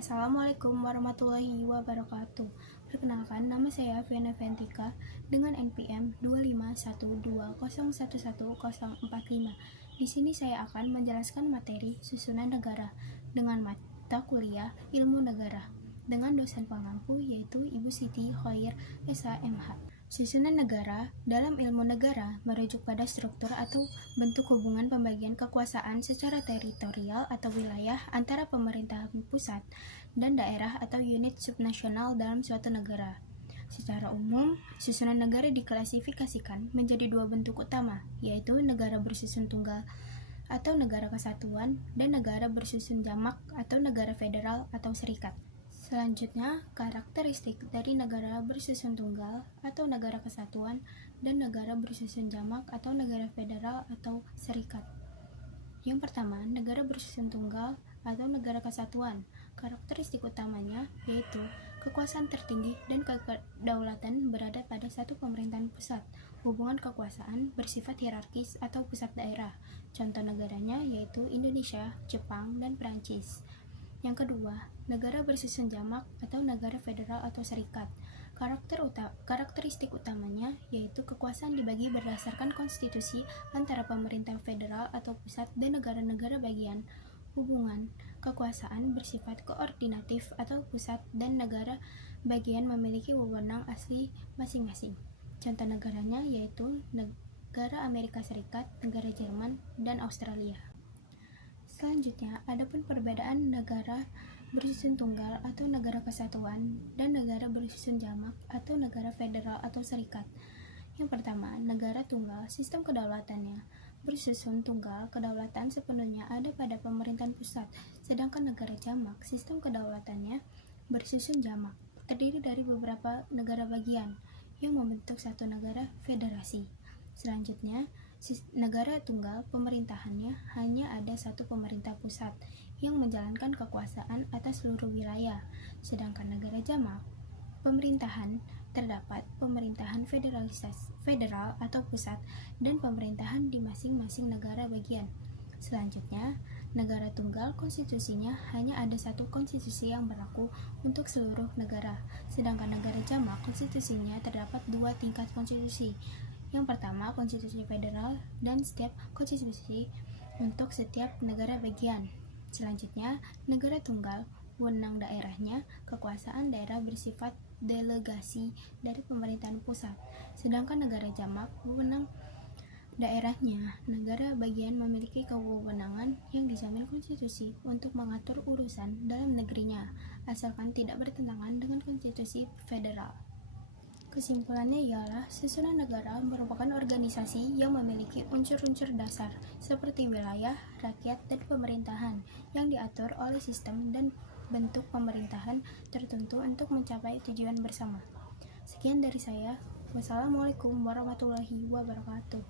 Assalamualaikum warahmatullahi wabarakatuh. Perkenalkan, nama saya Viana Ventika dengan NPM 25120111045. Di sini saya akan menjelaskan materi susunan negara dengan mata kuliah Ilmu Negara dengan dosen pengampu yaitu Ibu Siti Khair SHMH. Susunan negara dalam ilmu negara merujuk pada struktur atau bentuk hubungan pembagian kekuasaan secara teritorial atau wilayah antara pemerintahan pusat dan daerah atau unit subnasional dalam suatu negara. Secara umum, susunan negara diklasifikasikan menjadi dua bentuk utama, yaitu negara bersusun tunggal atau negara kesatuan dan negara bersusun jamak atau negara federal atau serikat. Selanjutnya, karakteristik dari negara bersusun tunggal atau negara kesatuan dan negara bersusun jamak atau negara federal atau serikat. Yang pertama, negara bersusun tunggal atau negara kesatuan. Karakteristik utamanya yaitu kekuasaan tertinggi dan kedaulatan berada pada satu pemerintahan pusat. Hubungan kekuasaan bersifat hierarkis atau pusat daerah. Contoh negaranya yaitu Indonesia, Jepang, dan Perancis. Yang kedua, negara bersusun jamak atau negara federal atau serikat. Karakteristik utamanya yaitu kekuasaan dibagi berdasarkan konstitusi antara pemerintah federal atau pusat dan negara-negara bagian. Hubungan kekuasaan bersifat koordinatif atau pusat dan negara bagian memiliki wewenang asli masing-masing. Contoh negaranya yaitu negara Amerika Serikat, negara Jerman, dan Australia. Selanjutnya, adapun perbedaan negara bersusun tunggal atau negara kesatuan dan negara bersusun jamak atau negara federal atau serikat. Yang pertama, negara tunggal, sistem kedaulatannya bersusun tunggal, kedaulatan sepenuhnya ada pada pemerintahan pusat, sedangkan negara jamak, sistem kedaulatannya bersusun jamak, terdiri dari beberapa negara bagian yang membentuk satu negara federasi. Selanjutnya, negara tunggal pemerintahannya hanya ada satu pemerintah pusat yang menjalankan kekuasaan atas seluruh wilayah, sedangkan negara jamak pemerintahan terdapat pemerintahan federal atau pusat dan pemerintahan di masing-masing negara bagian. Selanjutnya, negara tunggal konstitusinya hanya ada satu konstitusi yang berlaku untuk seluruh negara, sedangkan negara jamak konstitusinya terdapat dua tingkat konstitusi. Yang pertama, konstitusi federal dan setiap konstitusi untuk setiap negara bagian. Selanjutnya, negara tunggal, wewenang daerahnya, kekuasaan daerah bersifat delegasi dari pemerintahan pusat. Sedangkan negara jamak, wewenang daerahnya, negara bagian memiliki kewenangan yang dijamin konstitusi untuk mengatur urusan dalam negerinya, asalkan tidak bertentangan dengan konstitusi federal. Kesimpulannya ialah susunan negara merupakan organisasi yang memiliki unsur-unsur dasar seperti wilayah, rakyat, dan pemerintahan yang diatur oleh sistem dan bentuk pemerintahan tertentu untuk mencapai tujuan bersama. Sekian dari saya. Wassalamualaikum warahmatullahi wabarakatuh.